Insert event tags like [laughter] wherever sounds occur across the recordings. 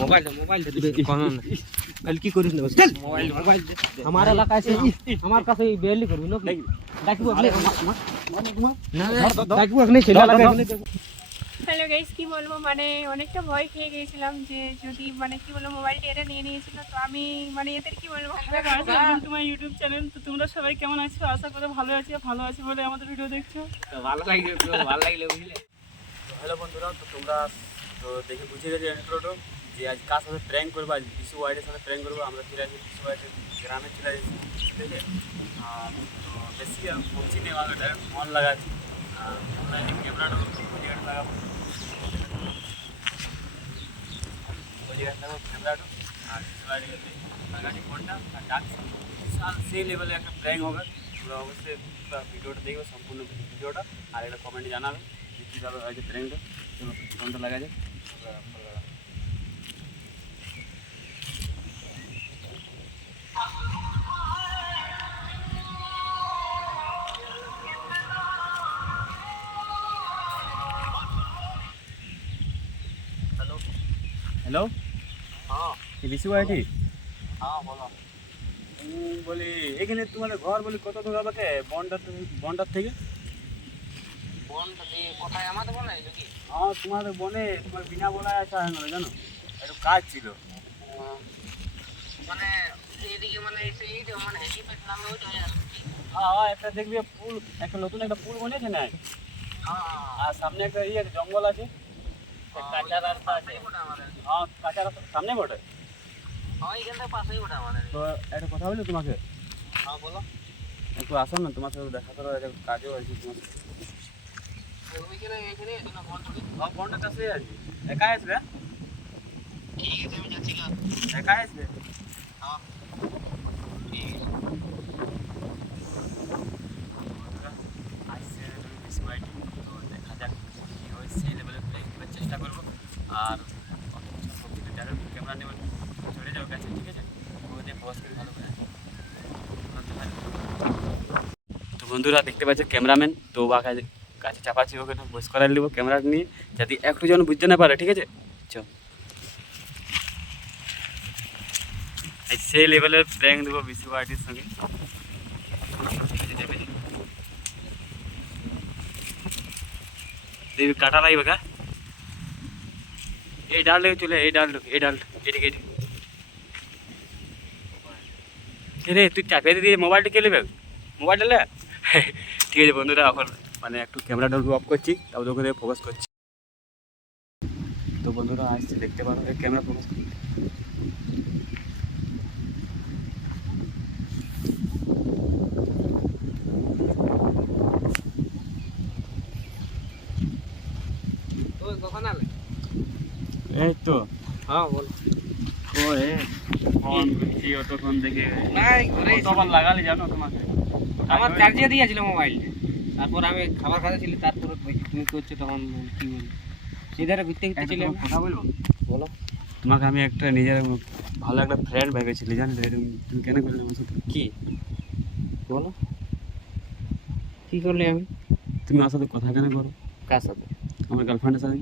Mobile mobile দে কোন না কাল কি করিস না? চল। মোবাইল মোবাইল আমার এলাকায় এসে আমার কাছে বেলি করবি না ডাকবো আপনি না ডাকবো আপনি ছেলে এলাকায় হ্যালো গাইস কি বলব? মানে অনেকটা ভয় খেয়ে গিয়েছিলাম যে যদি মানে কি বলব মোবাইলটা এরা নিয়ে নিয়েছিল তো আমি মানে এদের কি বলব? তোমার ইউটিউব চ্যানেল তো তোমরা সবাই কেমন আছো? আশা করে ভালো আছি ভালো আছি বলে আমাদের ভিডিও দেখছ। ভালো লাগলে ভালো লাগলে বুঝলে। হ্যালো বন্ধুরা তো তোমরা তো দেখে বুঝে গেছো ইন্ট্রোটো যে আজ কার সাথে প্র্যাঙ্ক করব, আজ বিশু ওয়াইডের সাথে প্র্যাঙ্ক করব, আমরা চলে আসি বিশু ওয়াইডের গ্রামে চলে আসি ঠিক আছে আর তো বেশি আর পৌঁছি নেই আমাকে ডাইরেক্ট ফোন লাগাচ্ছি। আর অনলাইনে ক্যামেরাটা বডিগার্ড লাগাবো। বডিগার্ড লাগাবো ক্যামেরাটা আর বিশু ওয়াইডের লাগাচ্ছি ফোনটা আর ডাকছি। বিশাল সেই লেভেলে একটা প্র্যাঙ্ক হবে। তোমরা অবশ্যই পুরো ভিডিওটা দেখবে, সম্পূর্ণ ভিডিওটা, আর একটা কমেন্টে জানাবে যে কীভাবে হয়েছে প্র্যাঙ্কটা চলো ফোনটা লাগা যায় হ্যালো? হ্যাঁ। কি বিশু হ্যাঁ বলো। বলি এখানে তোমাদের ঘর বলি কত দূর হবে কে? বন্ডার বন্ডার থেকে? কোথায়? আমাদের বলে নাকি? হ্যাঁ তোমাদের বনে তোমার বিনা বলায় আসা হয় না জানো? একটু কাজ ছিল। মানে এইদিকে মানে এসে এই মানে হেলিপ্যাড নামে ওইটা হ্যাঁ হ্যাঁ একটা দেখবি পুল একটা নতুন একটা পুল বনেছে না? হ্যাঁ। আর সামনে একটা ইয়ে জঙ্গল আছে। কাঁচা রাস্তা আছে। হ্যাঁ কাঁচা রাস্তা সামনে বটে। হ্যাঁ তো একটা কথা বলি তোমাকে? হ্যাঁ বলো। একটু আসো না তোমার সাথে দেখা করো একটা কাজও আছে তোমার সাথে। ওইখানে এখানে এখানে ফোন করি হ্যাঁ কাছেই আছে। একাই আসবে? ঠিক আছে আমি যাচ্ছি গা। আসবে? হ্যাঁ। আসছে স্মাইট দেখা যাক কী হয় সেই লেভেলে করার চেষ্টা করব। আর যাদের ক্যামেরা নেবেন চলে যাও কাছে ঠিক আছে ওকে দিয়ে বস ভালো করে তো বন্ধুরা দেখতে পাচ্ছে ক্যামেরাম্যান, তো বা কাছে চাপাচ্ছি ওকে বস করার নেব ক্যামেরা নিয়ে, যাতে একটু যেন বুঝতে না পারে, ঠিক আছে? চ সেই লেভেলের প্র্যাঙ্ক দেবো বিশু পার্টির সঙ্গে। কাটা লাগবে কা এই ডাল লেগে চলে এই ডাল এই ডাল এদিকে। এদিকে রে, তুই চাপিয়ে দিয়ে মোবাইলটা কে নেবে? মোবাইলটা লে। ঠিক আছে বন্ধুরা, এখন মানে একটু ক্যামেরা ক্যামেরাটা অফ করছি তারপর ওখানে ফোকাস করছি। তো বন্ধুরা, আসছে, দেখতে পারো ক্যামেরা ফোকাস করছি। কখন আলে? এই তো হ্যাঁ বলো। ও এ ফোন করছি অতক্ষণ দেখে নাই ঘরে কতবার লাগালে জানো তোমাকে? আমার চার্জে দিয়েছিল মোবাইল তারপর আমি খাবার খাচ্ছিলি তারপর তুমি করছ তখন কি বলি? সিধারে ঘুরতে ঘুরতে একটা চলে কথা বলব? বলো। তোমাকে আমি একটা নিজের ভালো একটা ফ্রেন্ড ভেবেছিলি জানি তুমি কেন করলে আমার সাথে? কি? বলো। কি করলে আমি? তুমি আমার সাথে কথা কেন করো? কার সাথে? আমার গার্লফ্রেন্ডের সাথে।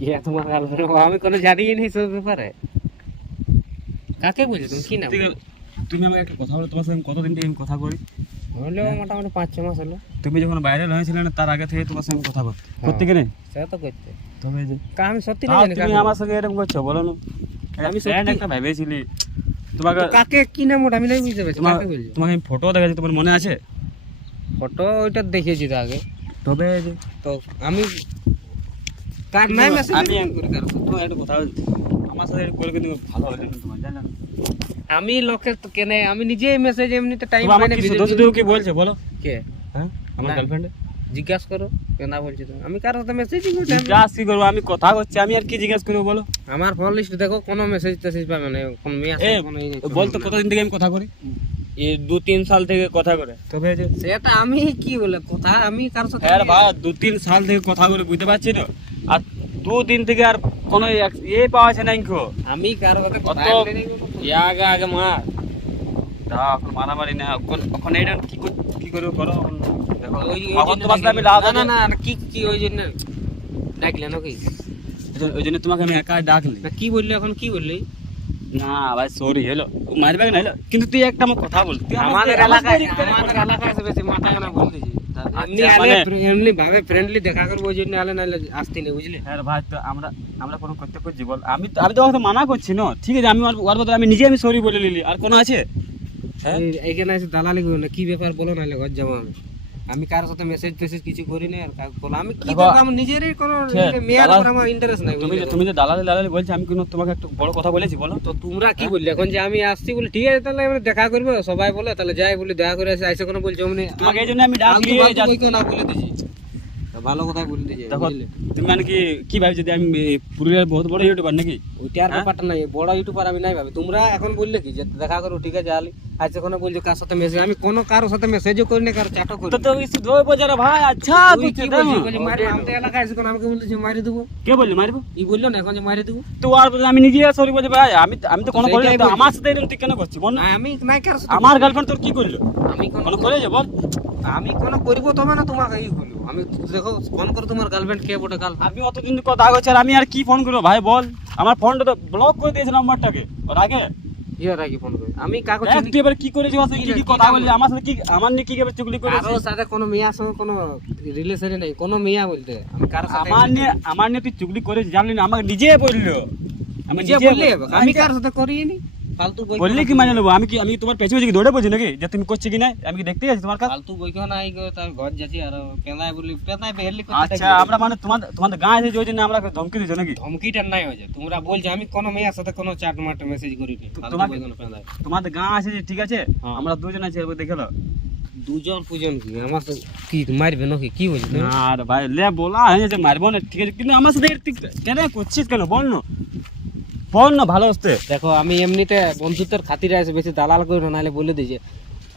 কি তোমার আমি কোনো জানিই নেই সব ব্যাপারে। কাকে বলছো? তুমি কি নাম? তুমি আমাকে একটা কথা বলো তোমার আমি কতদিন থেকে আমি কথা করি হলো মোটামুটি পাঁচ ছ মাস হলো। তুমি যখন বাইরে হয়েছিলে না তার আগে থেকে তোমার সঙ্গে কথা করতে হ্যাঁ। করতে গেলে? সেটা তো করতে। তবে যে কা আমি সত্যি না জানি তুমি আমার সঙ্গে এরকম করছ বলো না। আমি সত্যি- একটা ভেবেছিলি। তোমাকে কাকে কি নাম ওটা আমি নাই বুঝতে পারছি। তোমার কাকে বলছো? তোমাকে আমি ফটো দেখাচ্ছি তোমার মনে আছে? ফটো ওইটা দেখিয়েছি তো আগে। তবে তো আমি কার নাই মেসেজ আমি কার কথা বলছি। আমার সাথে এটা করে ভালো হলো তোমার জানো? আমি লোকের তো কেনে আমি নিজেই মেসেজ এমনিতে টাইম তুমি পাই আমার না কি বলছে বলো? কে? হ্যাঁ? আমার গার্লফ্রেন্ড জিজ্ঞাসা করো কেনা বলছি তো। আমি কারোর সাথে মেসেজই করি জিজ্ঞাসা কি করব? আমি কথা করছি আমি আর কি জিজ্ঞাসা করব বলো? আমার ফোন লিস্ট দেখো কোনো মেসেজ টেসেজ পাবে না কোন মেয়ে আছে এ কোনো নেই, বলতো কতদিন থেকে আমি কথা করি এই দু তিন সাল থেকে কথা করে তবে সেটা আমি কি বলে কথা আমি কারোর সাথে হ্যাঁ ভাই দু তিন সাল থেকে কথা করে বুঝতে পারছি না আর দু দিন থেকে আর কোনো এ পাওয়া না ইনকো। আমি কথা। ইয়া আগে আগে মার। এখন মারামারি না এখন কি কি করব করো এখন দেখো। ওই- ওই জন্য আমি লাভ না না না কি কি ওই জন্য ডাকলে ওই জন্য তোমাকে আমি একা ডাকলি। কি বললি এখন? কি বললি? না ভাই সরি হলো। মারবে না হলো। কিন্তু তুই একটা আমার কথা বল। তুই আমাদের এলাকায় আমাদের বেশি মাথা এমনি আচ্ছা, আলে মানে- এমনি ভাবে ফ্রেন্ডলি দেখা করব ওই জন্য আলে নাহলে আসতে নেই বুঝলি? হ্যাঁ ভাই তো আমরা আমরা কোনো করতে করছি বল আমি তো আমি তো মানা করছি না। ঠিক আছে আমি ওর- বদলে আমি নিজে আমি সরি বলে নিলি। আর কোনো আছে? হ্যাঁ? এই- এইখানে দালালি না কি ব্যাপার বলো নাহলে ঘর যাব আমি। আমি কার সাথে মেসেজ ফেসেজ কিছু করি না আর কাউকে বলো। আমি কি করব আমি নিজেরই কোনো মেয়ের উপর আমার ইন্টারেস্ট নাই তুমি তুমি যে দালালি দালালি বলছো আমি কোনো তোমাকে একটু বড় কথা বলেছি বলো। তো তোমরা কি বললে? এখন যে আমি আসছি বলে ঠিক আছে তাহলে আমরা দেখা করব সবাই বলে তাহলে যাই বলে দেখা করে আসে আইসে কোনো বলছো মানে তোমাকে এই জন্য আমি ডাক দিয়ে যাচ্ছি। না বলে দিছি। ভালো কথা বলে দিছি দেখো তুমি মানে কি কি ভাবছ যদি আমি পুরুলিয়ার বহুত বড় ইউটিউবার নাকি? ওইটা আর হ্যাঁ? ব্যাপারটা নাই বড় ইউটিউবার আমি নাই ভাবে। তোমরা এখন বললে কি যে দেখা করো ঠিক আছে আলি। আজ এখন বলছো কার সাথে মেসেজ আমি কোনো কারোর সাথে মেসেজও করি না কারও চ্যাটও করি তো না। তো ইস দো ভাই আচ্ছা তুই কি। বলছিস? মারি- আমাদের এলাকায় এসে কোনো আমাকে বলতেছে মারি দেবো? কে বললি মারবো ই বলল না এখন যে মারি দেবো? তো আর বলে আমি নিজে সরি বলছি ভাই আমি আমি তো কোনো করি বলছি। আমার সাথে এরকম তুই কেন করছিস বল না। না, আমি নাই সাথে আমার গার্লফ্রেন্ড তোর কি করল? আমি কোনো করে বল। আমি কোনো করব তবে না তোমাকে ই হলো। আমি দেখো ফোন করে তোমার গার্লফ্রেন্ড কে বটে গার্ল আমি অতদিন কথা হচ্ছে আর আমি আর কি ফোন করব? ভাই বল। আমার ফোনটা তো ব্লক করে দিয়েছে নাম্বারটাকে। ওর আগে ইয়ে রাখি ফোন করে। আমি কাগজ দেখ তুই এবার কি করেছিস? ওর সাথে কি কি কথা? বললি? আমার সাথে কি আমার নিয়ে কি এবার চুগলি করেছিস? কারোর সাথে কোনো মেয়ার সঙ্গে কোনো রিলেশনে নাই কোনো মেয়া বলতে। আমি কার সাথে আমার নিয়ে আমার নিয়ে তুই চুগলি করেছিস জানলি না? আমাকে নিজে বলল। আমি নিজে বললে? আমি কারোর সাথে করিনি। ফালতু বই বললি কি মানে নেব আমি কি আমি তোমার পেছনে কি দৌড়ে বলছি নাকি যে তুমি করছ কি না আমি কি দেখতে যাচ্ছি তোমার কাছে ফালতু বই কেউ নাই গো তার ঘর যাচ্ছি আর পেনায় বলি পেনায় বেহলি আচ্ছা আমরা মানে তোমাদের তোমাদের গাঁ এসে ওই জন্য আমরা ধমকি দিচ্ছ নাকি ধমকিটা নাই হয়েছে তোমরা বলছো আমি কোনো মেয়ের সাথে কোনো চাট মাট মেসেজ করিনি ফালতু তোমাকে- বই কোনো পেনায় তোমাদের গাঁ আছে যে ঠিক আছে হ্যাঁ। আমরা দুজন আছি এবার দেখে লো দুজন পুজন কি আমার তো কি মারবে নাকি কি বলছি তুমি? না রে ভাই লে বলা হয়ে যে মারবো না ঠিক আছে কিন্তু আমার সাথে এর তুই কেন করছিস কেন বল না বল না ভালো হচ্ছে? দেখো আমি এমনিতে বন্ধুত্বের খাতিরে আছে বেশি দালাল করি না নাহলে বলে দিয়েছে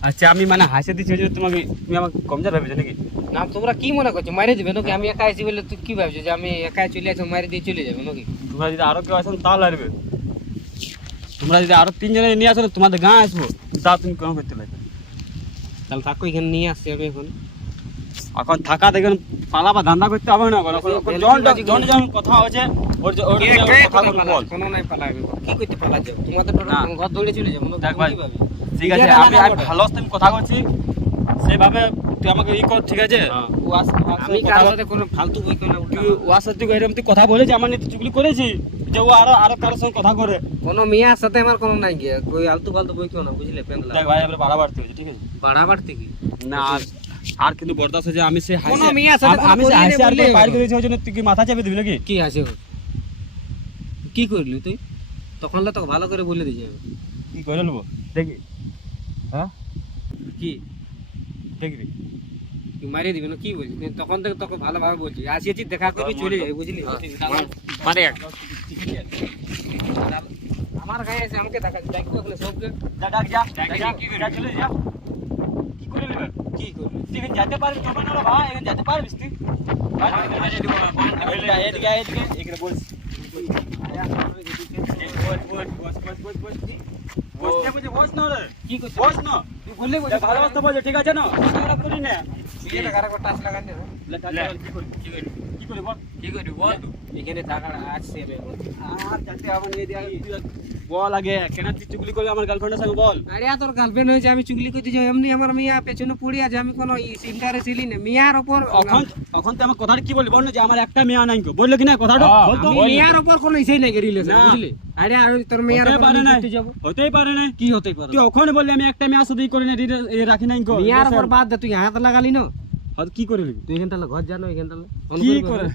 আচ্ছা আমি মানে হাসে দিচ্ছি জন্য তোমাকে তুমি আমাকে কমজার ভেবেছো নাকি? না তোমরা কি মনে করছ? মারি দিবে নাকি? আমি একা আছি বলে তুই কি ভাবছ যে আমি একাই চলে আসি মারি দিয়ে চলে যাবে নাকি? তোমরা যদি আরও কেউ আসেন তাহলে আসবে তোমরা যদি আরও তিনজনে নিয়ে আসো না, তোমাদের গাঁ আসব। তা তুমি কেন করতে লাগবে। তাহলে থাকো এখানে নিয়ে আসছি আমি এখন। এখন থাকা দেখুন পালা বা ধান্দা করতে হবে না এখন এখন জন জন জন কথা হচ্ছে ওর ওর কথা বল। বল। কোনো নাই পালা কি করতে পালা যাও তোমাদের ঘর দৌড়ে চলে যাব দেখ ভাই, ঠিক আছে আমি আমি ভালো কথা বলছি সেভাবে তুই আমাকে ই কর ঠিক আছে? হ্যাঁ। আমি কারোর সাথে কোনো ফালতু বই কেউ না। তুই সাথে তুই এরকম তুই কথা বলেছি আমার নিয়ে চুগলি করেছি যে ও আরও আরও কারোর সঙ্গে কথা করে। কোনো মেয়ার সাথে আমার কোনো নাই গিয়ে। কই আলতু ফালতু বই কেউ না বুঝলে দেখ ভাই এবারে বাড়া বাড়তে হয়েছে ঠিক আছে? বাড়া বাড়তে কি? না আর- কিন্তু বরদাস্ত হচ্ছে আমি সে হাসি আমি- সে হাসি আর বাইর হবে। করেছি ওই জন্য তুই কি মাথা চেপে দিবি নাকি? কি আছে ওর? কি করলি তুই? তখন তো ভালো করে বলে দিয়েছে কি করে নেব? দেখি হ্যাঁ? কি? দেখবি। তুই মারিয়ে দিবি না? কি বলছিস? তখন থেকে তোকে ভালোভাবে বলছি। আসিয়েছি দেখা করবি চলে যাবে বুঝলি? মানে আমার গায়ে এসে আমাকে দেখা দেখব ওখানে সবকে। যা ডাক যা যা, কি? চলে যা। করে কি করবি তুই এখানে যেতে পারবি তবে না রে ভাই এখানে যেতে পারবিস তুই ভাই, এদিকে আয়, এদিকে আয়, এদিকে এখানে বস বস, বস, বস, বস, বস, বস। বসতে বসে বস না রে কি করছিস বস না তুই বললে যা ভালোবাসতে বসে ঠিক আছে না খারাপ করি না বল বল বল আগে কেন তুই চুগলি করবি আমার গার্লফ্রেন্ডের সঙ্গে বল আরে তোর গার্লফ্রেন্ড হয়েছে আমি চুগলি করতে যাই এমনি আমার মিয়া পেছনে পড়ে আছে আমি কোনো সিন্টারে ছিলি না মিয়ার ওপর এখন এখন তুই আমার কথাটা কি বললি বল না যে আমার একটা মেয়ে নাই বলল কি না কথাটা বল মিয়ার ওপর কোনো ইসেই নাই রিলেশন না। বুঝলি আরে আর তোর মিয়ার পারে না হতেই পারে না কি হতে পারে? তুই ওখানে বললি আমি একটা মেয়ে সাথে করি না রাখি নাই গো মিয়ার ওপর বাদ দে তুই হাত লাগালি না। আর কি করে নিবি তুই এখানটা ঘর জানো এখানটা কি করে?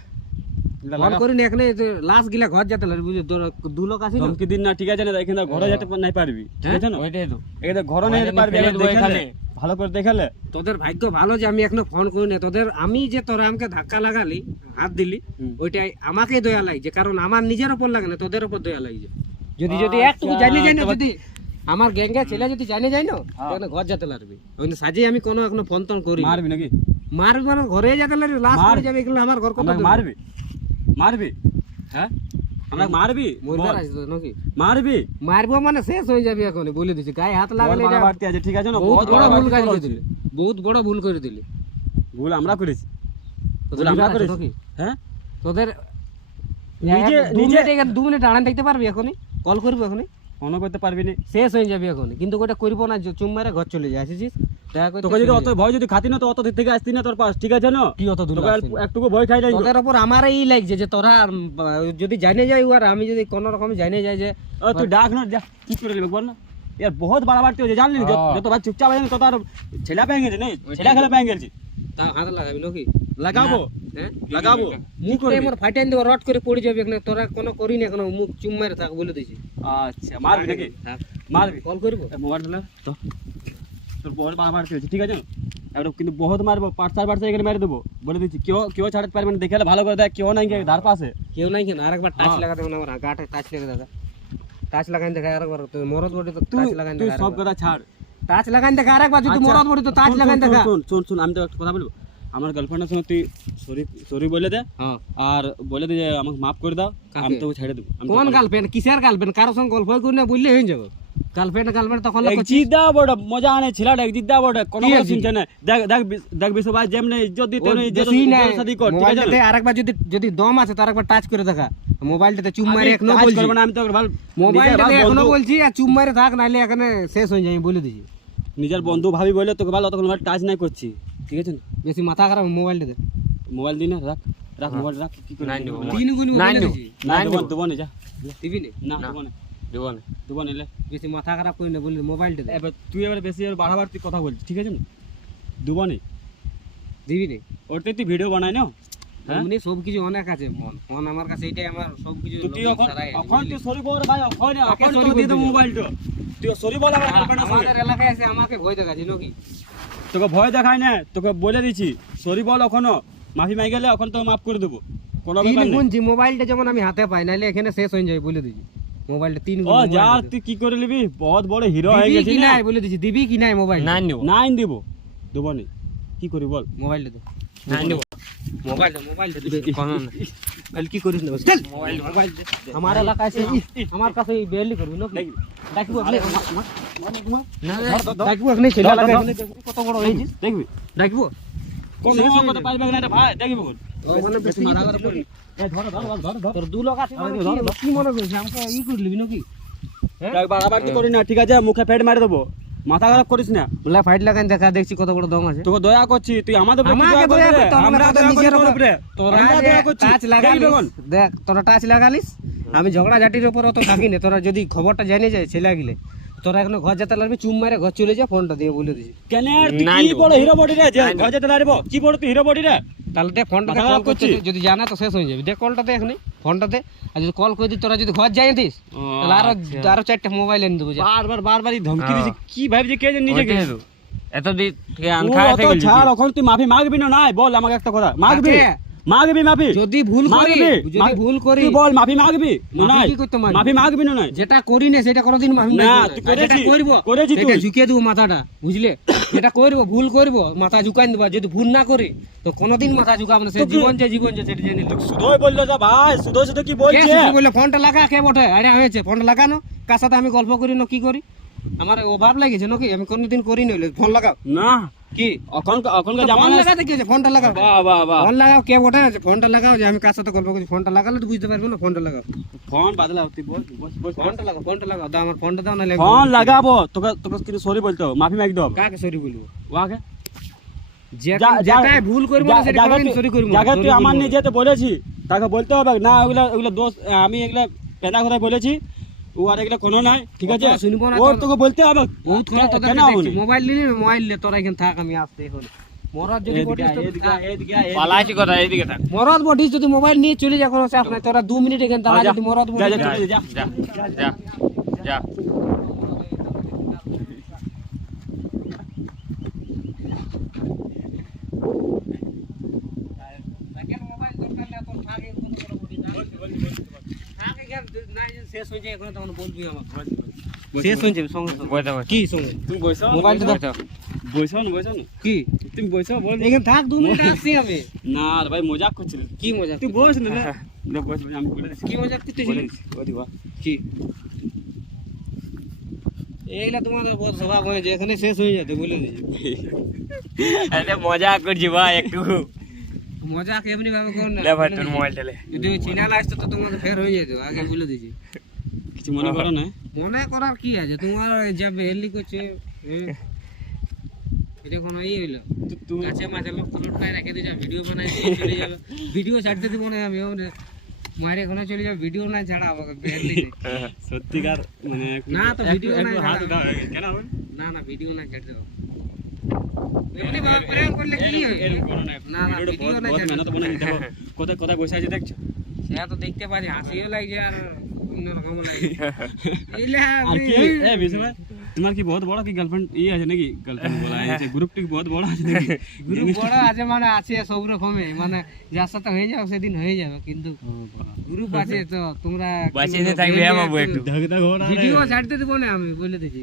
ফোন করি না এখানে লাশ গিলা ঘর যেতে লাগে বুঝলি দু লোক আসি ধমকি দিন না ঠিক আছে না এখানে ঘরে যেতে নাই পারবি। ঠিক আছে না? ওইটাই তো। এখানে ঘরে নাই পারবি এখানে। ভালো করে দেখালে তোদের ভাগ্য ভালো যে আমি এখনও ফোন করি না তোদের আমি যে তোরা আমাকে ধাক্কা লাগালি হাত দিলি। ওইটাই আমাকে দয়া লাগছে কারণ আমার নিজের ওপর লাগে না তোদের ওপর দয়া লাগছে যদি যদি একটুকু জানি যাই না যদি আমার গ্যাঙ্গে ছেলে যদি জানি যাই না হ্যাঁ। তাহলে ঘর যেতে লাগবে ওই সাজে আমি কোনো এখনও ফোন টোন করি। মারবি নাকি মারবি মানে ঘরে যেতে লাগবে লাস্ট। পড়ে যাবে এগুলো আমার ঘর কত? মারবি মারবি হ্যাঁ আমাকে মারবি? মরবার বল। তো নাকি? মারবি? মারবো মানে শেষ হয়ে যাবে এখন বলে দিছি। গায়ে হাত লাগালে এটা বাড়াবাড়তি আছে ঠিক আছে না? বহুত বড় ভুল কাজ করে দিলি। বহুত বড় ভুল করে দিলি। ভুল আমরা করেছি। তোদের আমরা করেছি। হ্যাঁ? তোদের নিজে মিনিট আড়ান দেখতে পারবি এখনই? কল করবি এখনই? ফোনও করতে পারবি না শেষ হয়ে যাবে এখন কিন্তু ওটা করবো না যে চুম মারে ঘর চলে যায় আসিস দেখা করতে তোকে যদি চলে অত যা। ভয় যদি খাতি না তো অত দূর থেকে আসতি না তোর পাস ঠিক আছে না কি অত দূর তোকে আসছে? অল্প- একটুকু ভয় খাই তোদের ওপর আমার এই লাগছে যে তোরা উম, যদি জানে যাই আর আমি যদি কোনো রকম জানে যাই যে তুই ডাক না যা কি করে নেবে বল না यार बहुत बड़ा बात হয়েছে জানলি যত হ্যাঁ। যত ভাই চুপচাপ আছে তত আর ছেলা পেয়ে গেছে নেই ছেলা খেলা পেয়ে গেছে তা হাত লাগাবি নাকি লাগাবো? লাগাবো? মুখ করে মোর ফাইটাইন দেবো রট করে পড়ে যাবে এখানে। তোরা কোনো করি না কোনো মুখ চুম মেরে থাক বলে দিছি আচ্ছা মারবি নাকি? মারবি। কল করব? মোবাইল দিলে তো। তোর বহুত বড় বাড়তে হয়েছে ঠিক আছে? এবার কিন্তু বহুত মারবো পাঁচটার পাঁচটা এখানে মেরে দেবো। বলে দিচ্ছি কেউ কেউ ছাড়তে পারবে না দেখে ভালো করে দেখ কেউ নাই কে ধার পাশে। কেউ নাই কেন আরেকবার টাচ হ্যাঁ। লাগাতে না আমার গাটে টাচ লেগে দাদা। টাচ লাগাই দেখা আরেকবার তো মরদ বডি তো টাচ লাগাই তুই দেখা সব কথা ছাড়। টাচ লাগাই দেখা আরেকবার যদি আচ্ছা, মরদ বডি তো টাচ লাগাই শোন, দেখা। শোন শোন শোন আমি তো একটা কথা বলব। আমার গার্লফ্রেন্ডের সঙ্গে তুই সরি সরি বলে দে। হ্যাঁ। আর বলে দে যে আমাকে মাফ করে দাও আমি তোকে ছেড়ে দেবো। কোন গার্লফ্রেন্ড কিসের গার্লফ্রেন্ড কারোর সঙ্গে গল্প করি না বললে হয়ে যাবে। গার্লফ্রেন্ড গার্লফ্রেন্ড তখন লোক এক বড় মজা আনে ছেলেটা এক জিদ্দা বড় কোনো কথা শুনছে না। দেখ দেখ দেখ বিশ্ব ভাই যেমনি ইজ্জত দিতে ইজ্জত নাই। সাদি কর ঠিক আছে? আরেকবার যদি যদি দম আছে তার একবার টাচ করে দেখা। মোবাইলটাতে চুম মারে এখনও বলছি। না আমি তো মোবাইলটাতে এখনও বলছি আর চুম মারে থাক নাইলে এখানে শেষ হয়ে আমি বলে দিছি। নিজের বন্ধু ভাবি বলে তোকে ভালো তখন ভালো টাচ নাই করছি। ঠিক আছে না? বেশি মাথা খারাপ মোবাইলটাতে মোবাইল দিন রাখ। রাখ মোবাইল রাখ। কি করে নাই নেব তিন গুণ নাই নেব। দিছি দেবো দেবো? না যা। দিবি নে? না দেবো না দেবো না দেবো নিলে বেশি মাথা খারাপ করি না বলে মোবাইলটাতে এবার তুই এবার বেশি এবার বাড়াবার তুই কথা বলছিস ঠিক আছে না? দেবো না। দিবি নে ওরতে তুই ভিডিও বানাই না এমনি সব কিছু অনেক আছে মন। মন আমার কাছে এটাই আমার সব কিছু তো তুই এখন এখন তুই সরি বল ভাই এখন এখন তোকে দিয়ে দেবো মোবাইলটা। তুই সরি বল আমার গার্লফ্রেন্ডের সঙ্গে। আমাদের এলাকায় আছে আমাকে ভয় দেখাচ্ছি নাকি? তোকে ভয় দেখায় না তোকে বলে দিছি সরি বল এখনও। মাফি মাই গেলে এখন তো মাফ করে দেবো। কোনো ব্যাপার নেই। গুণ মোবাইলটা যেমন আমি হাতে পাই নাইলে এখানে শেষ হয়ে যাবে বলে দিছি। মোবাইলটা তিন গুণ ও যার তুই কি করে নিবি? বহুত বড় হিরো হয়ে দিবি কি নাই বলে দিছি দিবি কি নাই মোবাইল নাই নেব নাইন দিব। দেবো নি। কি করি বল? মোবাইলটা দে করিস না মোবাইল মোবাইল আমার এলাকায় আমার কাছে বেরলি করবি ডাকবো ডাকবো কত বড় দেখবি ডাকবো। কোন পাইবে না রে ভাই দেখবি ঠিক আছে? মুখে ফেট মারি দেবো। মাথা খারাপ করিস না বলে ফাইট লাগাই দেখা দেখছি কত বড় দম আছে তোকে দয়া করছি তুই আমাদের উপরে আমাকে দয়া? করতে আমরা তো নিজের উপরে। তোরা দয়া করছি। টাচ লাগালি দেখ তোরা টাচ লাগালিস আমি ঝগড়া জাটির উপর অত থাকি না তোরা যদি খবরটা জেনে যায় ছেলে গিলে তোরা এখন ঘর যেতে লাগবি চুম মারে ঘর চলে যা ফোনটা দিয়ে বলে দিছি। কেন আর তুই কি বড় হিরো বডি রে? যে ঘর যেতে দাঁড়াবো কি বড় তুই হিরো বডি রে? তাহলে দেখ ফোনটা কল করছিস? যদি জানা তো শেষ হয়ে যাবে। দেখ কলটা দেখ নি ফোনটাতে আর যদি কল করে দিস তোরা যদি ঘর যাই দিস তাহলে আরও আরও চারটা মোবাইল এনে দেবো যা। বারবার বারবার এই ধমকি দিছিস কি ভাবছিস কে জানে নিজেকে এতদিন থেকে তুই অত ছাড় এখন তুই মাফি মাগবি না? নাই বল আমাকে একটা কথা। মাগবি? কাকে? মাগবি মাফি। যদি ভুল করি যদি ভুল করি। তুই বল মাফি মাগবি। না কি করতে মাগবি? মাফি মাগবি না যেটা করি না সেটা কোনোদিন আমি না, তুই করেছিস, করব করেছিস তুই। ঝুঁকিয়ে দেবো মাথাটা বুঝলে? যেটা করব ভুল করব মাথা ঝুঁকাই দেবো। যদি ভুল না করি তো কোনোদিন মাথা ঝুঁকাবো না। সে জীবন যে জীবন যে সেটা জেনে। শুধুই বলল যা ভাই শুধু শুধু কি কে বলছে? শুধু বললে? ফোনটা লাগা কে বটে? আরে হয়েছে। ফোনটা লাগানো কার সাথে আমি গল্প করি না কি করি? আমার অভাব লেগেছে নাকি? আমি কোনোদিন করি না ফোন লাগাও। না। কি? এখন এখনকার জামানা লাগাতে কি ফোনটা লাগাও। বাহ বাহ বাহ। ফোন লাগাও কে বটে? আছে ফোনটা লাগাও যে আমি কার সাথে গল্প করছি ফোনটা লাগালে তো বুঝতে পারবে না ফোনটা লাগাও। ফোন বাদলা তুই বল বস বস। ফোনটা লাগাও ফোনটা লাগাও। দাও আমার ফোনটা দাও নাহলে ফোন লাগাবো। তোকে তোকে কিন্তু সরি বলতে হবে। মাফি মাগ দাও। কাকে সরি বলব? ওয়াকে যেটাই ভুল করব না সেটা সরি করব না, যাকে তুই আমার বলব না। নিজেতে বলেছি। তাকে বলতে হবে না ওগুলা ওগুলা দোষ আমি এগুলা পেনা কথা বলেছি। ও আর এগুলা কোনো নাই ঠিক আছে? শুনব না ও তো- তোকে বলতে হবে। বহুত কথা কেন দেখছি। মোবাইল নিলে মোবাইল নিলে তোরা এখানে থাক আমি আসতে এখন। মরদ যদি আয়, তো- পালাইছি কথা এইদিকে থাক। মরদ বটিস যদি মোবাইল নিয়ে চলে যা কোনো চাপ নাই। তোরা দু মিনিট এখানে দাঁড়া যদি মরদ যা, বটিস যা, যা, যা। যা যা শেষ হয়ে যায় এখন তখন বলবি আমাকে শেষ হয়ে যাবে সঙ্গে সঙ্গে কি সঙ্গে তুমি বসো মোবাইলটা দাও বসো না বসো না কি তুমি বসো বল এখানে থাক দু মিনিট আসছি আমি না রে ভাই মজাক করছিস কি মজা তুই বস না আমি বলে দিচ্ছি কি মজা করতেছিস বলে দিচ্ছি ওদি বাহ কি এইগুলা তোমাদের বহুত স্বভাব হয়েছে এখানে শেষ হয়ে যেতে বলে আরে মজা করছি ভাই, একটু। মজাক এমনি ভাবে কর না? ভাই তোর মোবাইলটা লে। যদি ওই চিনাল আসতো তো তোমাকে ফের হয়ে যেত আগে বলে দিছি। কিছু মনে করো না? মনে করার কি আছে? তোমার যা বেহেলি করছে এটা কোনো ই হইল। তুমি গাছে মাঝে লোক লটকায় রেখে দিয়ে ভিডিও বানাই চলে যাবে। ভিডিও ছাড়তে দিব না আমি মারে ওখানে চলে যাবে ভিডিও না ছাড়া আমাকে বেহেলি সত্যিকার মানে না তো ভিডিও নাই হাত দাও কেন না না ভিডিও না ছাড়তে কোথায় কোথায় বসে আছে দেখছ? সেটা তো দেখতে পাচ্ছি হাসিও লাগছে আর অন্যরকম লাগছে। [laughs] তোমার কি বহুত বড় কি গার্লফ্রেন্ড ইয়ে আছে নাকি? গার্লফ্রেন্ড বলা আছে গ্রুপটি বহুত বড় আছে নাকি? [laughs] গ্রুপ বড় আছে মানে আছে সব রকমে মানে যার সাথে হয়ে যাবে সেদিন হয়ে যাবে কিন্তু গ্রুপ আছে তো তোমরা বাঁচিয়ে নিয়ে থাকবে হ্যাঁ বাবু একটু। ধাক ধাক ওরা ভিডিও ছাড়তে দেবো না আমি বলে দিচ্ছি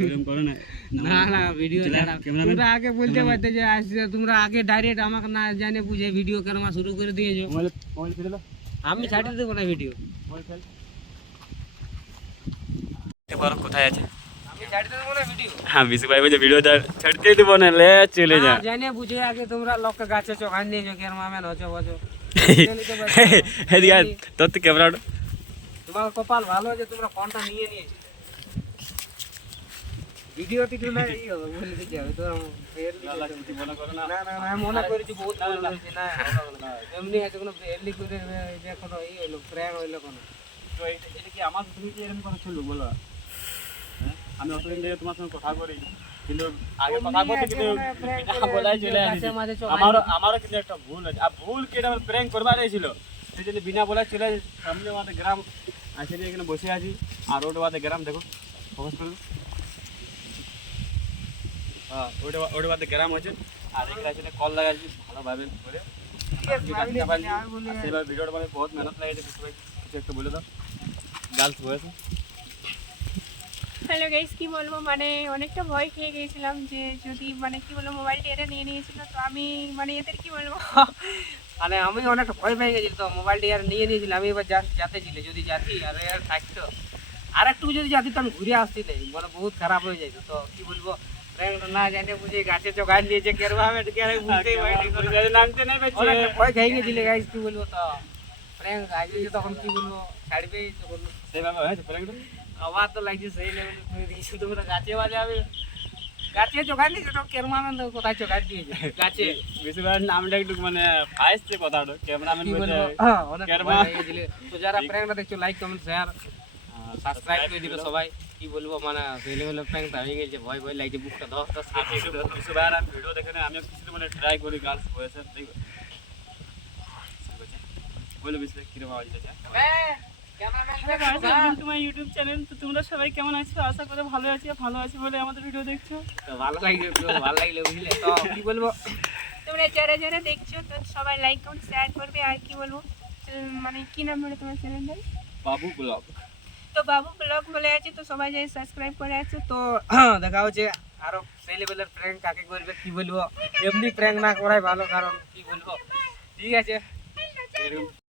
এরকম করো না। না না ভিডিও ছাড়া। তোমরা আগে বলতে পারতে যে আসছে তোমরা আগে ডাইরেক্ট আমাকে না জানে বুঝে ভিডিও কেন শুরু করে দিয়েছ। মোবাইল মোবাইল ফেলে আমি ছাড়তে দেবো না ভিডিও মোবাইল ফেল এবার কোথায় আছে? না হ্যাঁ বিশু ভাই বলছে ভিডিওটা ছাড়তে দিব না লে চলে যা। জানে বুঝে আগে তোমরা লোককে গাছে চোখান দিয়েছ কেন মামেন হচ্ছে বছো এদিকে আয়, তোর তো ক্যামেরা তোমার কপাল ভালো যে তোমরা ফোনটা নিয়ে নিয়েছিলে। ভিডিও টিডিও না এই হবে বলে দিচ্ছি আমি তো ফের মনে করো না না না না আমি মনে করেছি বহুত না হবে না। এমনি আছে কোনো এলি করে যে কোনো ই হইল প্র্যাঙ্ক হইল কোনো। তো এটা কি আমার তুমি কি এরকম কথা চলল বলো? হ্যাঁ? আমি অতদিন ধরে তোমার সঙ্গে কথা করি কিন্তু আগে কথা বলতে কিন্তু বলাই চলে আসি মাঝে আমারও কিন্তু একটা ভুল আছে। আর ভুল কি এটা প্র্যাঙ্ক করবার ছিল সেই জন্য বিনা বলাই চলে আসি। সামনে আমাদের গ্রাম আসলে এখানে বসে আছি। আর ওটা বাদে গ্রাম দেখো। ফোকাস হ্যাঁ ওটা ওটা বাদে গ্রাম আছে। আর এখানে আসলে কল লাগাচ্ছি ভালোভাবে করে। সেভাবে ভিডিওটা মানে বহুত মেহনত লাগিয়েছে কিছু একটু বলে দাও গার্লস বয়স। হ্যালো গাইস কি বলব? মানে অনেকটা ভয় খেয়ে গিয়েছিলাম যে যদি মানে কি বলব মোবাইলটা এরা নিয়ে নিয়েছিল তো আমি মানে এদের কি বলব? মানে আমি অনেকটা ভয় পেয়ে গেছি তো মোবাইলটা আর নিয়ে নিয়েছিলাম আমি এবার যা- যাতে ছিল যদি যাতি আর আর থাকতো। আর একটু যদি যাতি তো আমি ঘুরে আসতি নাই মানে বহুত খারাপ হয়ে যেত তো কি বলব না জানে বুঝে গাছে চোখান দিয়েছে কেরবা আমি বুঝতেই পারিনি নামতে নেই ভয় খেয়ে গেছিলে গাইস কি বলব তো। প্র্যাঙ্ক তখন কি বলব ছাড়বেই তো সেভাবে হয়েছে প্র্যাঙ্কটা আবার তো লাগছে সেই লেভেলে তুমি দিয়েছ তোমরা গাছে বাজে আমি গাছে চোখান দিয়েছে তো কেরমা তো কোথায় চোখান দিয়েছে গাছে বেশিরভাগ নামটা একটু মানে ফাইসছে কথাটা ক্যামেরাম্যান কি বলছে বলব হ্যাঁ, অনেক কেরমা। ভয় লেগে গেছিলে। তো যারা প্র্যাঙ্কটা দেখছ লাইক কমেন্ট শেয়ার সাবস্ক্রাইব করে দিবে সবাই কি বলব মানে সেই লেভেলের প্র্যাঙ্কটা হয়ে গেছে ভয় ভয় লাগছে বুকটা দশ দশ করে আমি একটু কিছু ভাইয়ার আমি ভিডিও দেখে না আমি কিছু মানে ট্রাই করি গার্লস বয়সে দেখবে বলো বেশি কীরকম আওয়াজ দিতেছে হ্যাঁ, ক্যামেরাম্যান তোমার ইউটিউব চ্যানেল তো তোমরা সবাই কেমন আছো? আশা করে ভালো আছি ভালো আছি বলে আমাদের ভিডিও দেখছ। তো ভালো লাগল ভালো লাগল বুঝলে তো। [laughs] কি বলব? তোমরা যারা যারা দেখছ তো সবাই লাইক কমেন্ট শেয়ার করবে। আর কি বলব? মানে কি নাম বলে তোমার চ্যানেলটা বাবু ব্লগ। তো বাবু ব্লগ বলে আছে তো সবাই যাই সাবস্ক্রাইব করে আছে। তো দেখা হচ্ছে। আরও সেই লেভেলের প্র্যাঙ্ক কাকে করবে কি বলব? এমনি প্র্যাঙ্ক না করাই ভালো কারণ কি বলব? ঠিক আছে।